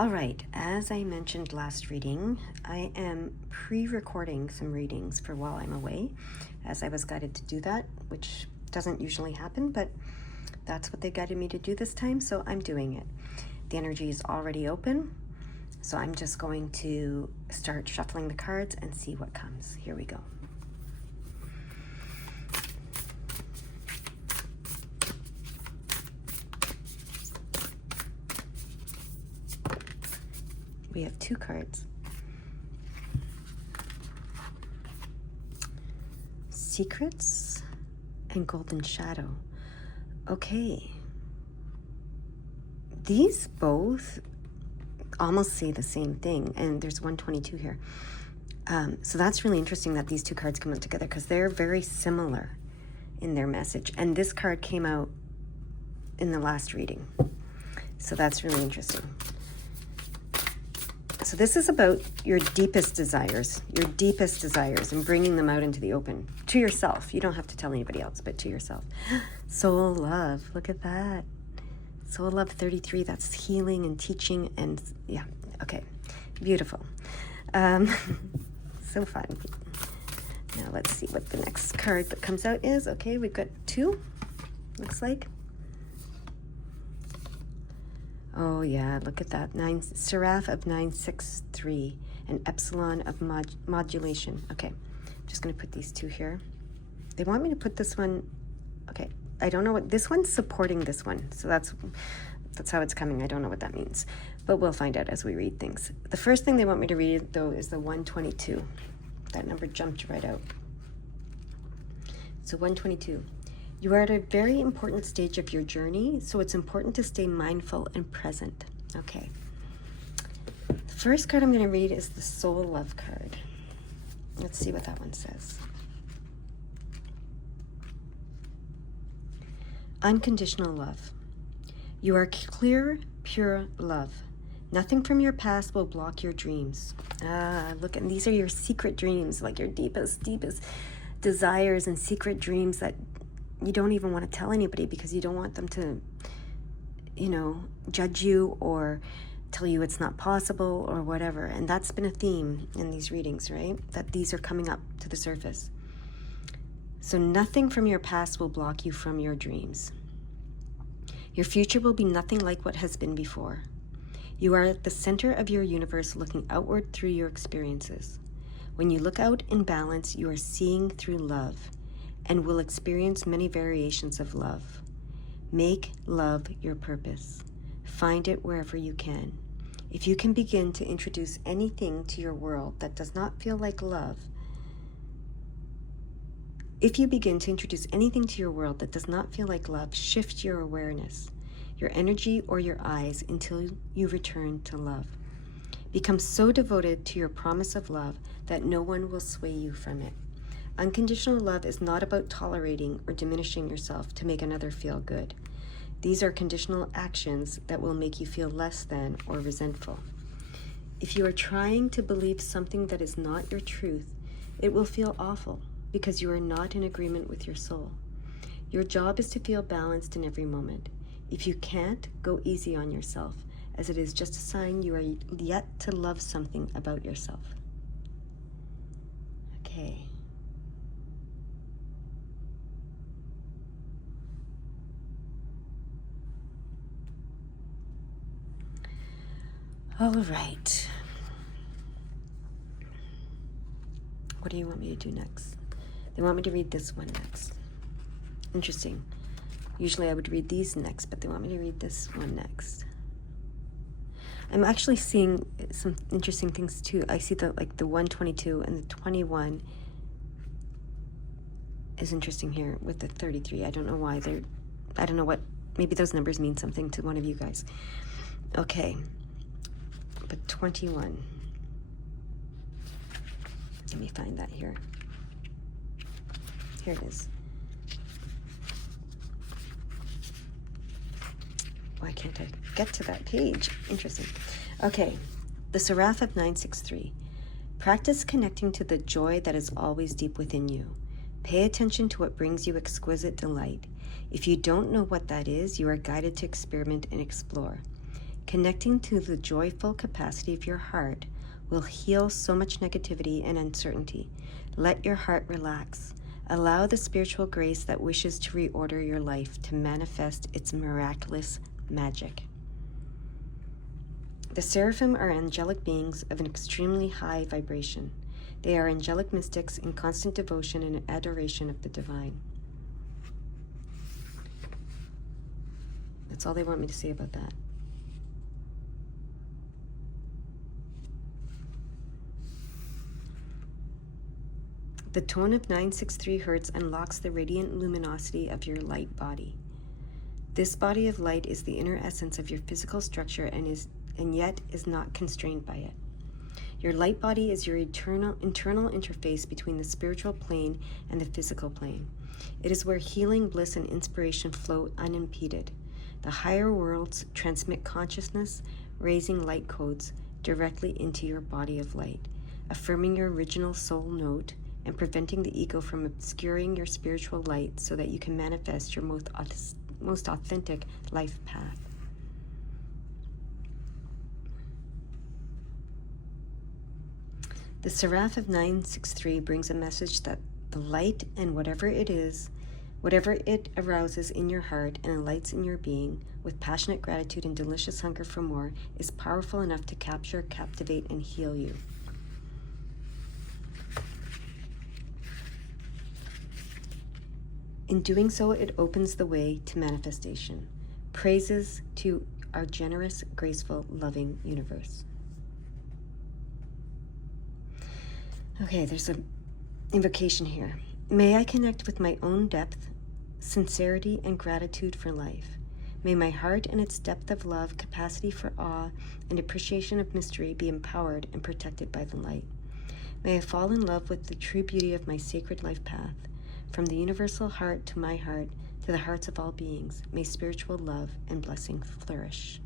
All right, as I mentioned last reading, I am pre-recording some readings for while I'm away, as I was guided to do that, which doesn't usually happen, but that's what they guided me to do this time, so I'm doing it. The energy is already open, so I'm just going to start shuffling the cards and see what comes. Here we go. We have two cards. Secrets and Golden Shadow. Okay. These both almost say the same thing, and there's 122 here. So that's really interesting that these two cards come out together because they're very similar in their message. And this card came out in the last reading. So that's really interesting. So this is about your deepest desires, and bringing them out into the open to yourself. You don't have to tell anybody else, but to yourself. Soul love, look at that. Soul love 33, that's healing and teaching and yeah, okay, beautiful. So fun. Now let's see what the next card that comes out is. Okay, we've got two, looks like. Oh yeah, look at that. Seraph of 963 and Epsilon of modulation. Okay, I'm just going to put these two here. They want me to put this one. Okay, I don't know what this one's supporting this one. So that's how it's coming. I don't know what that means, but we'll find out as we read things. The first thing they want me to read though is the 122. That number jumped right out. So 122. You are at a very important stage of your journey, so it's important to stay mindful and present. Okay. The first card I'm going to read is the Soul Love card. Let's see what that one says. Unconditional love. You are clear, pure love. Nothing from your past will block your dreams. Look, and these are your secret dreams, like your deepest desires and secret dreams that you don't even want to tell anybody because you don't want them to, judge you or tell you it's not possible or whatever. And that's been a theme in these readings, right? That these are coming up to the surface. So nothing from your past will block you from your dreams. Your future will be nothing like what has been before. You are at the center of your universe looking outward through your experiences. When you look out in balance, you are seeing through love and will experience many variations of love. Make love your purpose. Find it wherever you can. If you can begin to introduce anything to your world that does not feel like love, shift your awareness, your energy, or your eyes until you return to love. Become so devoted to your promise of love that no one will sway you from it. Unconditional love is not about tolerating or diminishing yourself to make another feel good. These are conditional actions that will make you feel less than or resentful. If you are trying to believe something that is not your truth, it will feel awful because you are not in agreement with your soul. Your job is to feel balanced in every moment. If you can't, go easy on yourself, as it is just a sign you are yet to love something about yourself. Okay. All right. What do you want me to do next? They want me to read this one next. Interesting. Usually I would read these next, but they want me to read this one next. I'm actually seeing some interesting things too. I see the 122 and the 21 is interesting here with the 33. I don't know why maybe those numbers mean something to one of you guys. Okay. But 21. Let me find that here. Here it is. Why can't I get to that page? Interesting. Okay, the Seraph of 963. Practice connecting to the joy that is always deep within you. Pay attention to what brings you exquisite delight. If you don't know what that is, you are guided to experiment and explore. Connecting to the joyful capacity of your heart will heal so much negativity and uncertainty. Let your heart relax. Allow the spiritual grace that wishes to reorder your life to manifest its miraculous magic. The seraphim are angelic beings of an extremely high vibration. They are angelic mystics in constant devotion and adoration of the divine. That's all they want me to say about that. The tone of 963 Hertz unlocks the radiant luminosity of your light body. This body of light is the inner essence of your physical structure and yet is not constrained by it. Your light body is your internal interface between the spiritual plane and the physical plane. It is where healing, bliss, and inspiration flow unimpeded. The higher worlds transmit consciousness, raising light codes directly into your body of light, affirming your original soul note and preventing the ego from obscuring your spiritual light so that you can manifest your most authentic life path. The Seraph of 963 brings a message that the light and whatever it arouses in your heart and enlights in your being with passionate gratitude and delicious hunger for more is powerful enough to capture, captivate, and heal you. In doing so, it opens the way to manifestation. Praises to our generous, graceful, loving universe. Okay, there's an invocation here. May I connect with my own depth, sincerity, and gratitude for life. May my heart and its depth of love, capacity for awe, and appreciation of mystery be empowered and protected by the light. May I fall in love with the true beauty of my sacred life path. From the universal heart to my heart, to the hearts of all beings, may spiritual love and blessing flourish.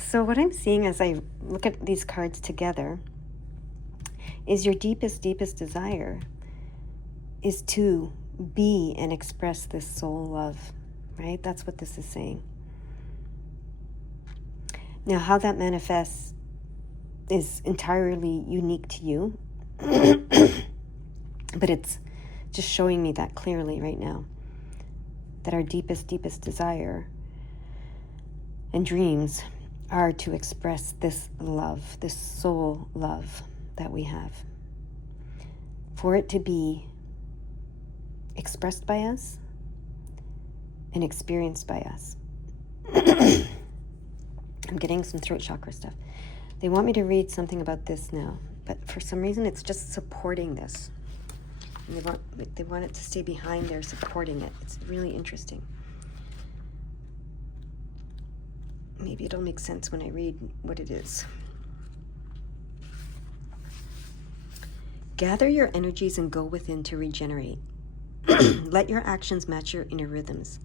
So what I'm seeing as I look at these cards together is your deepest desire is to be and express this soul love, right? That's what this is saying. Now, how that manifests is entirely unique to you. But it's just showing me that clearly right now, that our deepest desire and dreams are to express this love, this soul love that we have. For it to be expressed by us and experienced by us. I'm getting some throat chakra stuff. They want me to read something about this now, but for some reason it's just supporting this. And they want it to stay behind there supporting it. It's really interesting. Maybe it'll make sense when I read what it is. Gather your energies and go within to regenerate. Let your actions match your inner rhythms,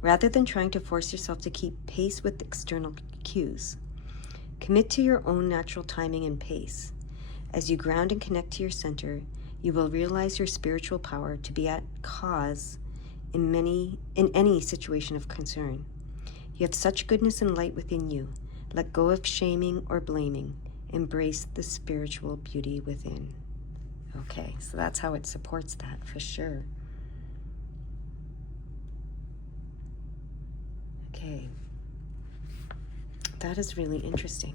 rather than trying to force yourself to keep pace with external cues. Commit to your own natural timing and pace. As you ground and connect to your center, you will realize your spiritual power to be at cause in any situation of concern. You have such goodness and light within you. Let go of shaming or blaming. Embrace the spiritual beauty within. Okay, so that's how it supports that for sure. Okay, that is really interesting.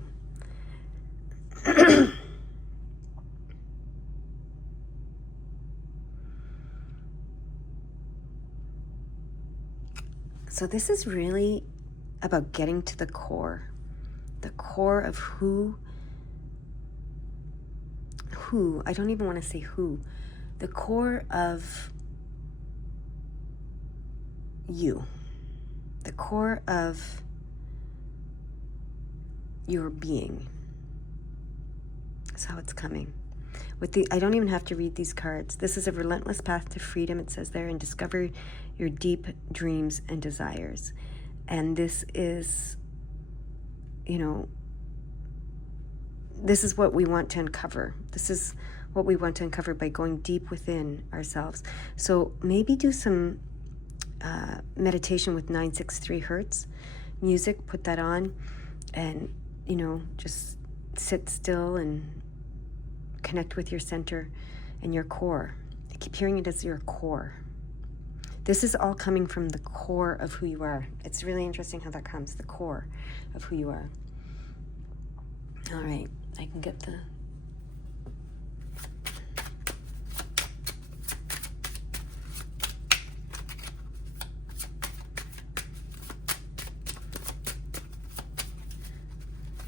So this is really about getting to the core of who, I don't even want to say who, the core of you, the core of your being. That's how it's coming. I don't even have to read these cards. This is a relentless path to freedom, it says there, and discover your deep dreams and desires. And this is, this is what we want to uncover. This is what we want to uncover by going deep within ourselves. So maybe do some meditation with 963 Hertz. music, put that on, and, you know, just sit still and connect with your center and your core. I keep hearing it as your core. This is all coming from the core of who you are. It's really interesting how that comes, the core of who you are. All right, I can get the...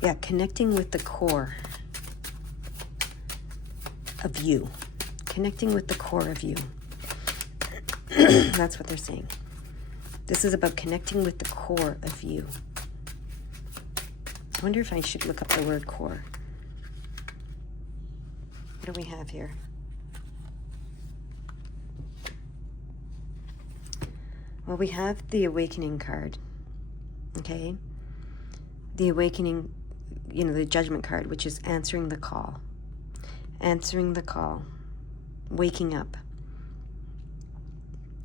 Yeah, connecting with the core of you. Connecting with the core of you. That's what they're saying. This is about connecting with the core of you. I wonder if I should look up the word core. What do we have here? Well, we have the awakening card. Okay? The awakening, you know, the judgment card, which is answering the call. Answering the call. Waking up.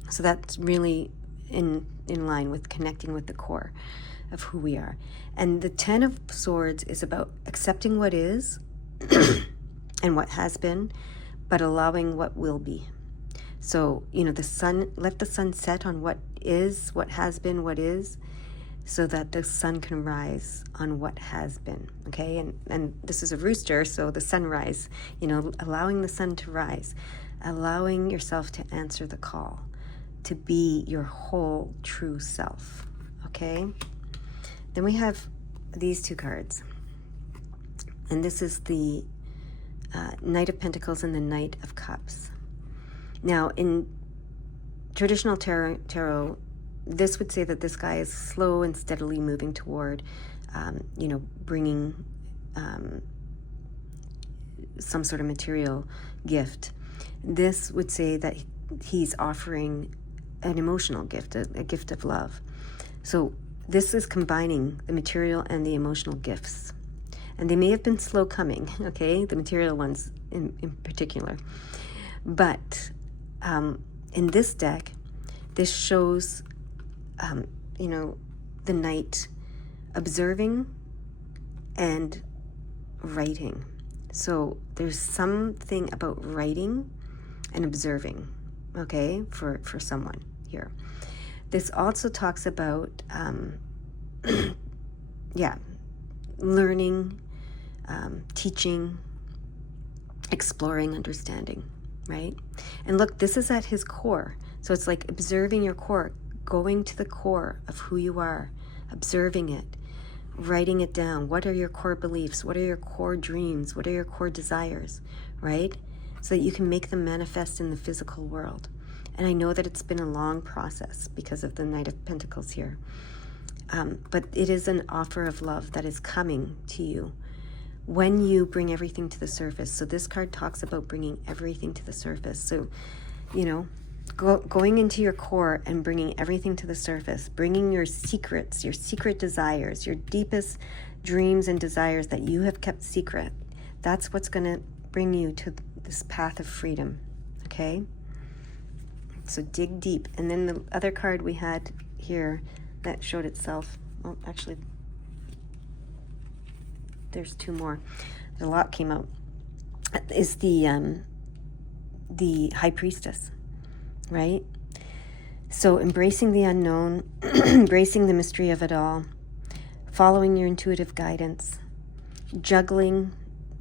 So that's really in line with connecting with the core of who we are. And the 10 of Swords is about accepting what is and what has been, but allowing what will be. So, you know, the sun, let the sun set on what is, what has been, what is, so that the sun can rise on what has been, okay? And this is a rooster, so the sunrise, you know, allowing the sun to rise, allowing yourself to answer the call, to be your whole true self, okay? Then we have these two cards. And this is the Knight of Pentacles and the Knight of Cups. Now, in traditional tarot, this would say that this guy is slow and steadily moving toward, you know, bringing some sort of material gift. This would say that he's offering an emotional gift, a gift of love. So this is combining the material and the emotional gifts. And they may have been slow coming, okay? The material ones in particular. But in this deck, this shows, you know, the knight observing and writing. So there's something about writing and observing, okay, for someone here. This also talks about, yeah, learning, teaching, exploring, understanding, right? And look, this is at his core. So it's like observing your core, going to the core of who you are, observing it, writing it down. What are your core beliefs? What are your core dreams? What are your core desires, right? So that you can make them manifest in the physical world. And I know that it's been a long process because of the Knight of Pentacles here. But it is an offer of love that is coming to you when you bring everything to the surface. So this card talks about bringing everything to the surface. So, you know, going into your core and bringing everything to the surface, bringing your secrets, your secret desires, your deepest dreams and desires that you have kept secret. That's what's going to bring you to this path of freedom, okay? So dig deep. And then the other card we had here that showed itself, oh, actually, there's two more. A lot came out. Is the High Priestess, right? So embracing the unknown, embracing the mystery of it all, following your intuitive guidance, juggling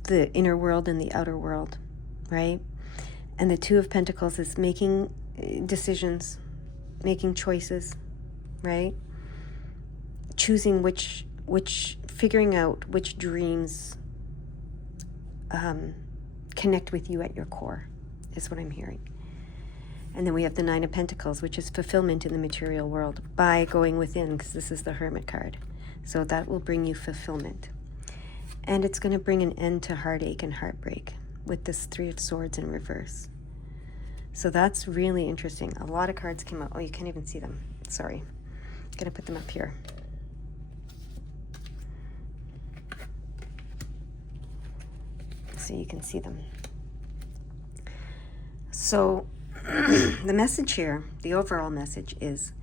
the inner world and the outer world, right? And the Two of Pentacles is making decisions, making choices, right? Choosing which figuring out which dreams connect with you at your core is what I'm hearing. And then we have the Nine of Pentacles, which is fulfillment in the material world by going within, because this is the Hermit card. So that will bring you fulfillment. And it's going to bring an end to heartache and heartbreak with this Three of Swords in reverse. So that's really interesting. A lot of cards came out. Oh, you can't even see them. Sorry. I'm going to put them up here. So you can see them. So the message here, the overall message is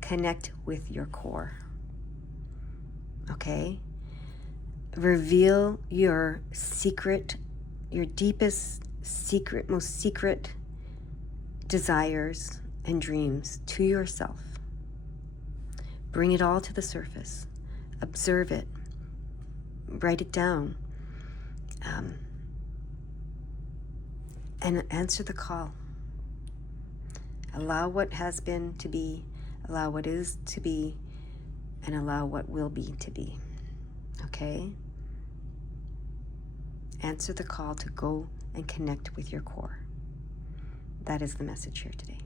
connect with your core. okay? Reveal your secret, your deepest secret, most secret desires and dreams to yourself. Bring it all to the surface. Observe it. Write it down. And answer the call. Allow what has been to be, allow what is to be, and allow what will be to be. Okay? Answer the call to go and connect with your core. That is the message here today.